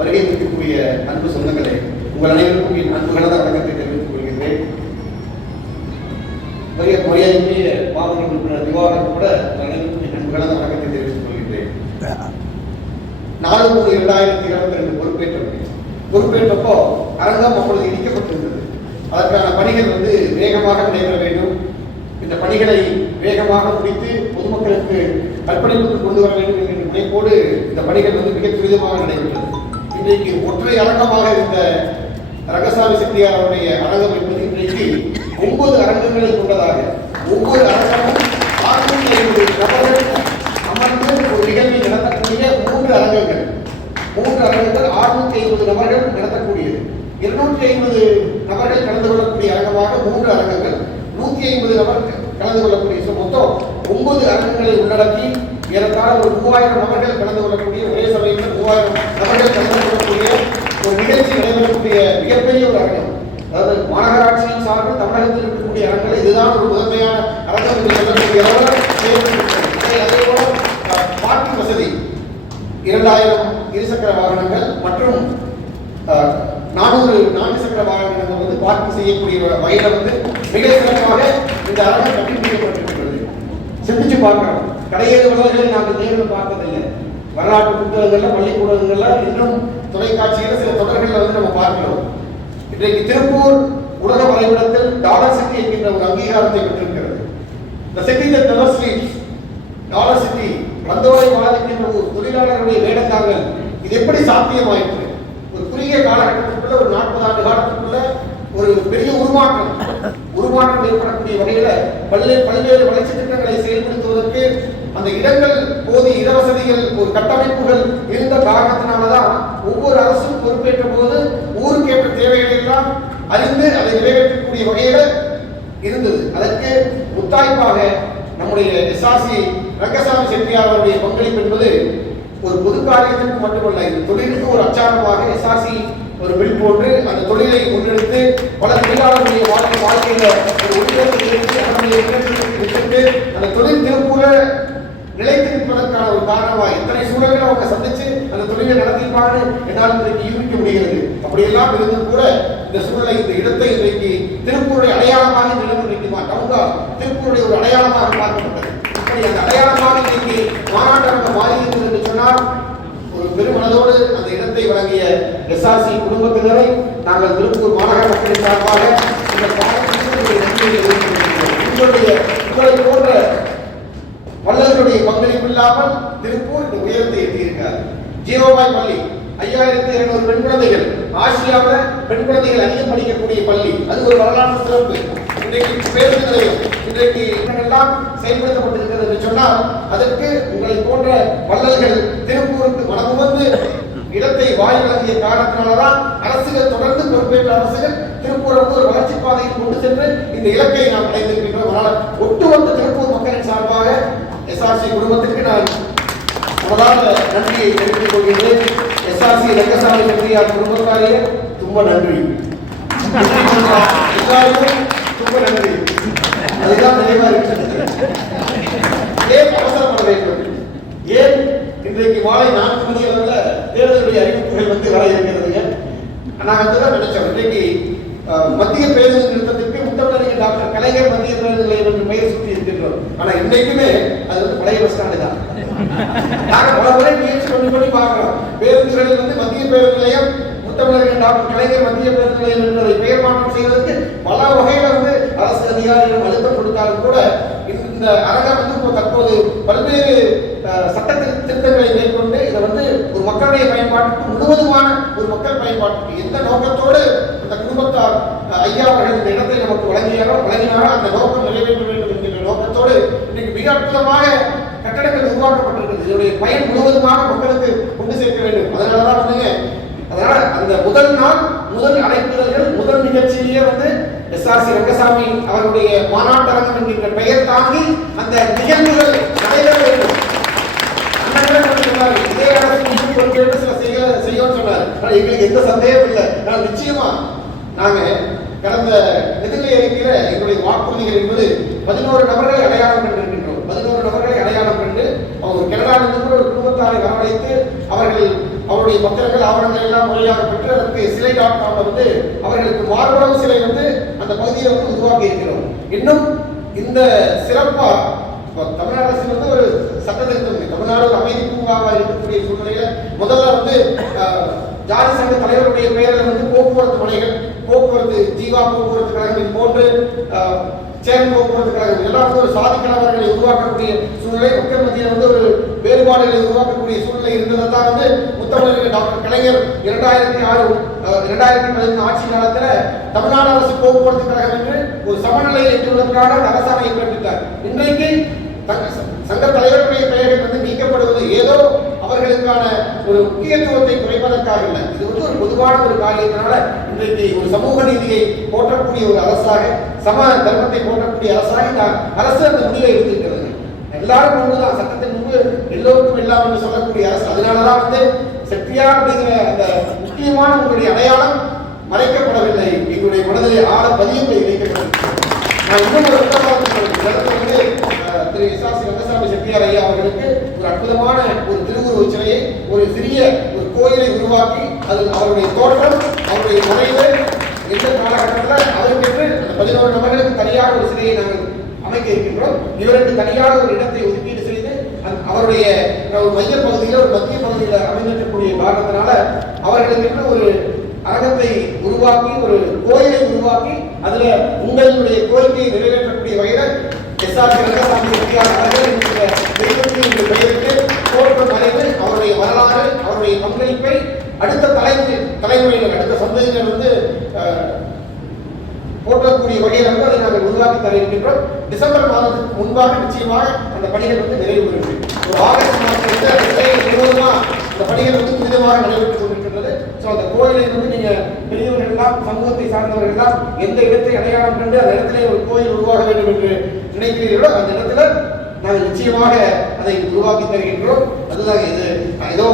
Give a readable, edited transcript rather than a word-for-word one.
வருகை இருக்கக்கூடிய அன்பு சொந்தங்களே, உங்கள் அனைவருக்கும் என் அன்பு கலந்த வணக்கத்தை தெரிவித்துக் கொள்கின்றேன். மரியாதைக்குரிய மாவட்ட உறுப்பினர் திவாகரன் கூட உங்கள் அனைவருக்கும் என் அன்பு கலந்த வணக்கத்தை தெரிவித்துக் கொள்கின்றேன். 4/3/2022 பொறுப்பேற்றப்போ அரங்கம் அப்பொழுது இடிக்கப்பட்டிருந்தது. அதற்கான பணிகள் வேகமாக நடைபெற வேண்டும், இந்த பணிகளை வேகமாக முடித்து பொதுமக்களுக்கு அர்ப்பணிப்புக்கு கொண்டு வர வேண்டும் என்ற நினைப்போடு இந்த பணிகள் மிக துரிதமாக நடைபெற்றது. இன்றைக்கு ஒற்றை அரங்கமாக இருந்த ரங்கசாமி செட்டியார் அவருடைய அரங்கம் என்பது இன்றைக்கு 9 அரங்கங்களை கொண்டதாக, ஒவ்வொரு அரங்கமும் 650 நபர்கள் அமர்ந்து ஒரு நிகழ்வை நடத்தக்கூடிய 3 அரங்கங்கள் 650 நபர்கள் நடத்தக்கூடியது. 250 நபர்கள் கலந்து கொள்ளக்கூடிய அரங்கமாக 3 அரங்கங்கள், 150 நபர்கள் கலந்து கொள்ளக்கூடிய மொத்தம் 9 அரங்கங்களை உள்ளடக்கி ஏறத்தாழ ஒரு 3000 நபர்கள் கலந்து கொள்ளக்கூடிய, ஒரே சமயத்தில் 3000 நபர்கள் கலந்து கொள்ளக்கூடிய ஒரு நிகழ்ச்சி நடைபெறக்கூடிய மிகப்பெரிய ஒரு அரங்கம். அதாவது மாநகராட்சியின் சார்பில் தமிழகத்தில் இருக்கக்கூடிய அரங்கங்கள் இதுதான் ஒரு முதன்மையான அரங்கம் என்று சொல்லக்கூடிய அதேபோல பார்க்கிங் வசதி 2000 இருசக்கர வாகனங்கள் மற்றும் 400 4 சக்கர வாகனங்கள் பார்க்கிங் செய்யக்கூடிய வகையில் மிக சிறப்பாக இந்த அரங்கம் கட்டி முடிக்கப்பட்டிருக்கிறது. சிந்திச்சு பார்க்கிறோம், கடையேறு வளர்களை நாங்கள் நேரில் பார்த்ததில்லை. வரலாற்று புத்தகங்கள்ல, பள்ளிக்கூடங்கள்ல, இன்னும் தொலைக்காட்சியில் சில தொடர்களில் நம்ம பார்க்கிறோம். இன்றைக்கு திருப்பூர் உலக வரைபடத்தில் டாலர் சிட்டி என்கின்ற ஒரு அங்கீகாரத்தை பெற்றிருக்கிறது. The city that never sleeps, dollar city, வந்தோரை பாதிக்கின்ற ஒரு தொழிலாளருடைய வேடந்தாங்கல். இது எப்படி சாத்தியமாயிற்று? ஒரு குறுகிய காலகட்டத்திற்குள்ள, ஒரு 40 ஆண்டு காலத்திற்குள்ள ஒரு பெரிய உருமாற்றம் ஏற்படக்கூடிய வகையில பல்வேறு வளர்ச்சி திட்டங்களை செயல்படுத்துவதற்கு அந்த இடங்கள், போதிய இடவசதிகள், ஒரு கட்டமைப்புகள் இருந்த காரணத்தினாலதான் ஒவ்வொரு அரசும் பொறுப்பேற்ற போது ஊருக்கேற்ற தேவைகளை எல்லாம் அறிந்து அதை நிறைவேற்றக்கூடிய வகையில இருந்தது. அதற்கு முத்தாய்ப்பாக நம்முடைய எஸ்ஆர்சி ரங்கசாமி செட்டியார் அவருடைய பங்களிப்பு என்பது ஒரு பொது காரியத்திற்கு மட்டுமல்ல, இந்த தொழிலுக்கு ஒரு அச்சாரமாக எஸ்ஆர்சி ஒரு வில் போன்று அந்த தொழிலை முன்னெடுத்து பல தொழிலாளர்களுடைய வாழ்க்கையில அந்த தொழில் திருப்பூர நிலைத்து நிற்பதற்கான ஒரு காரணமாக இத்தனை சூழல்களை அவங்க சந்திச்சு அந்த தொழிலை நடத்திப்பான்னு என்னால் இன்றைக்கு யூகிக்க முடிகிறது. அப்படியெல்லாம் இருந்தும் கூட இந்த சூழலை, இந்த இடத்தை இன்றைக்கு திருப்பூருடைய அடையாளமாக இந்த இடம் இன்றைக்கு டவுன்கா திருப்பூருடைய ஒரு அடையாளமாக பார்க்கப்பட்டது. இப்படி அந்த அடையாளமாக இன்றைக்கு மாநாட்டரங்க மாறியிருக்கிறது என்று சொன்னால் ஒரு பெருமனதோடு அந்த இடத்தை வழங்கிய எஸ்ஆர்சி குடும்பத்தினரை நாங்கள் திருப்பூர் மாநகர மக்களின் சார்பாக இந்த உங்களை போன்ற வள்ளல்களுடைய பங்களிப்பு இல்லாமல் திருப்பூர் இந்த உயரத்தை எட்டியிருக்கார். ஜீரோபாய் பள்ளி 5200 பெண் குழந்தைகள், ஆசியாவில் பெண் குழந்தைகள் அதிகம் படிக்கக்கூடிய பள்ளி, அது ஒரு வரலாற்று சிறப்பு. இன்றைக்கு பேருந்து நிலையம் இன்றைக்கு எல்லாம் செயல்படுத்தப்பட்டிருக்கிறது என்று சொன்னால் அதற்கு உங்களை போன்ற வள்ளல்கள் திருப்பூருக்கு மனமுவந்து இடத்தை வாய் வழங்கிய காரணத்தினால்தான் அரசுகள் தொடர்ந்து பொறுப்பேற்ற அரசுகள் திருப்பூர் ஒரு வளர்ச்சி பாதையில் கொண்டு சென்று இந்த இலக்கை நாம் அடைந்திருக்கின்றோம். அதனால் ஒட்டுமொத்த திருப்பூர் மக்களின் சார்பாக எஸ்ஆர்சி குடும்பத்திற்கு நான் முதலாக நன்றியை தெரிவித்துக் கொள்கின்றேன். எஸ்ஆர்சி ரங்கசாமி செட்டியார் குடும்பத்தாரே ரொம்ப நன்றி, எல்லாருக்கும் ரொம்ப நன்றி. அதுதான் தெளிவா இருக்கிறது. ஏன் அவசரப்பட வேண்டும்? ஏன் இன்றைக்கு மாலை 4 மணி அளவில் தேர்தலுடைய அறிவிப்புகள் வர இருக்கிறதுங்க? நாங்கள் அதுதான் நினைச்சோம். இன்றைக்கு மத்திய பேருந்து நிறுத்தத்திற்கு முத்தமிழறிஞர் டாக்டர் கலைஞர் மத்திய பேருந்து நிலையம் என்று பெயர் சுற்றி இருக்கின்றோம். ஆனா இன்னைக்குமே அது பழைய பஸ் ஸ்டாண்டு தான். நாங்கள் பல முறை முயற்சி பண்ணி பார்க்கிறோம். பேருந்துகளில் மத்திய பேருந்து நிலையம், முத்தமிழறிஞர் டாக்டர் கலைஞர் மத்திய பேருந்து நிலையம் என்பதை பெயர் மாற்றம் செய்வதற்கு பல வகையில அரசு அதிகாரிகள் அழுத்தம் கொடுத்தாலும் கூட இந்த அரங்கம் தற்போது பல்வேறு சட்ட திருத்தங்களை மேற்கொண்டு இதை ஒரு மக்களுடைய பயன்பாட்டுக்கு, முழுவதுமான ஒரு மக்கள் பயன்பாட்டுக்கு எந்த நோக்கத்தோடு அந்த குடும்பத்தார் ஐயா அவர்கள் இந்த இடத்தை நமக்கு வழங்கினாரோ அந்த நோக்கம் நிறைவேற்ற வேண்டும் என்கிற நோக்கத்தோடு இன்னைக்கு மிக அற்புதமாக கட்டடங்கள் உருவாக்கப்பட்டிருக்கிறது. இதனுடைய பயன் முழுவதுமாக மக்களுக்கு கொண்டு சேர்க்க வேண்டும். அதனால அந்த முதல் நாள், முதல் அழைப்புதல்கள், முதல் நிகழ்ச்சியிலேயே எஸ்ஆர்சி ரங்கசாமி அவருடைய மாநாட்டரங்கம் என்கின்ற பெயர் தாங்கி அந்த நிகழ்வுகள் நடைபெற வேண்டும். இதே அரசு சில செய்யும் சொன்னார். எங்களுக்கு எந்த சந்தேகம் இல்லை. நிச்சயமா நாங்க கடந்த நிதிநிலை அறிக்கையில எங்களுடைய வாக்குறுதிகள் என்பது 11 நபர்களை அடையாளம் கண்டிருக்கின்றோம். 11 நபர்களை அடையாளம் கண்டு அவங்க கனடாவிலிருந்து கூட ஒரு குடும்பத்தாரை வரவழைத்து அவர்கள் அவருடைய பத்திரங்கள் ஆவணங்கள் எல்லாம் முறையாக பெற்று அதற்கு சிலை டாக்டர் வந்து அவர்களுக்கு மார்பளவு சிலை வந்து அந்த பகுதியை வந்து உருவாக்கி இருக்கிறோம். இன்னும் இந்த சிறப்பா தமிழ்நாடு அரசு வந்து ஒரு சட்டத்திருத்தம், தமிழ்நாடு ஒரு அமைதி பூங்காவாக இருக்கக்கூடிய சூழ்நிலையில முதல்ல வந்து ஜாதி சங்க தலைவருடைய பெயரில் வந்து போக்குவரத்து மனைகள், போக்குவரத்து ஜீவா போக்குவரத்து கழகங்கள் போன்று சேலம் போக்குவரத்து கழகம் எல்லாம் வந்து ஒரு சாதி கலவரங்களை உருவாக்கக்கூடிய சூழ்நிலை, மக்கள் மத்தியில் வந்து ஒரு வேறுபாடுகளை உருவாக்கக்கூடிய சூழ்நிலை இருந்ததான் வந்து முத்தமிழர் டாக்டர் கலைஞர் 2006-2011 ஆட்சி காலத்தில் தமிழ்நாடு அரசு போக்குவரத்து கழகம் என்று ஒரு சமநிலையை எட்டுவதற்காக அரசாணையை பிறப்பித்தார். இன்றைக்கு சங்க தலைவருடைய பெயர்கள் வந்து நீக்கப்படுவது ஏதோ அவர்களுக்கான ஒரு முக்கியத்துவத்தை குறைப்பதற்காக இல்லை. இது வந்து ஒரு பொதுவான ஒரு காரியத்தினால இன்றைக்கு ஒரு சமூக நீதியை போற்றக்கூடிய ஒரு அரசாக, சம தர்மத்தை போற்றக்கூடிய அரசாக இந்த அரசு அந்த முடிவை எடுத்திருக்கிறது. எல்லாரும் முன்புதான், சட்டத்தின் முன்பு எல்லோருக்கும் எல்லாம் என்று சொல்லக்கூடிய அரசு. அதனாலதான் வந்து செட்டியார் அப்படிங்கிற அந்த முக்கியமான உங்களுடைய அடையாளம் மறைக்கப்படவில்லை, எங்களுடைய மனதிலே ஆழ பதியத்தை வைக்கப்பட்டிருக்கிறது. நான் இன்னும் ஒரு திரு எஸ்.ஆர்.சி. ரங்கசாமி செட்டியார் ஐயா அவர்களுக்கு ஒரு அற்புதமான ஒரு திருவுருவச் சிலையை, ஒரு சிறிய ஒரு கோயிலை உருவாக்கி அதில் அவருடைய தோற்றம், அவருடைய முறைவு எந்த காலகட்டத்தில் அவருக்கு 11 நபர்களுக்கு தனியாக ஒரு சிலையை நாங்கள் அமைக்க இருக்கின்றோம். இவருக்கு தனியாக ஒரு இடத்தை ஒதுக்கீடு செய்து அவருடைய மைய பகுதியில் ஒரு மத்திய பகுதியில் அமைந்திருக்கக்கூடிய காரணத்தினால அவர்களுக்கு ஒரு அரங்கத்தை உருவாக்கி, ஒரு கோயிலை உருவாக்கி அதுல உங்களுடைய கோரிக்கையை நிறைவேற்றக்கூடிய வகையில் எஸ்.ஆர்.சி. ரங்கசாமி செட்டியார் அவர்கள் பெயருக்கு தோற்றம் மறைந்து அவருடைய வரலாறு, அவருடைய பங்களிப்பை அடுத்த தலைமுறையினர், அடுத்த சந்ததியினர் வந்து போற்றக்கூடிய வகையில் வந்து அதை நாங்கள் உருவாக்கி தர இருக்கின்றோம். டிசம்பர் மாதத்துக்கு முன்பாக நிச்சயமாக அந்த பணிகள் வந்து நிறைவு பெறுகிறது. ஒரு ஆகஸ்ட் மாதத்திலிருந்து முழுவதுமா இந்த பணிகள் வந்து துரிதமாக நடைபெற்றுக் கொண்டிருக்கின்றது. ஸோ அந்த கோயிலை வந்து நீங்க பெரியவர்கள் எல்லாம், சமூகத்தை சார்ந்தவர்கள் எல்லாம் எந்த இடத்தை அடையாளம் கண்டு அந்த இடத்திலே ஒரு கோயில் உருவாக வேண்டும் என்று நினைக்கிறீர்களோ அந்த இடத்துல நாங்கள் நிச்சயமாக அதை உருவாக்கி தருகின்றோம். அதுதான் இது ஏதோ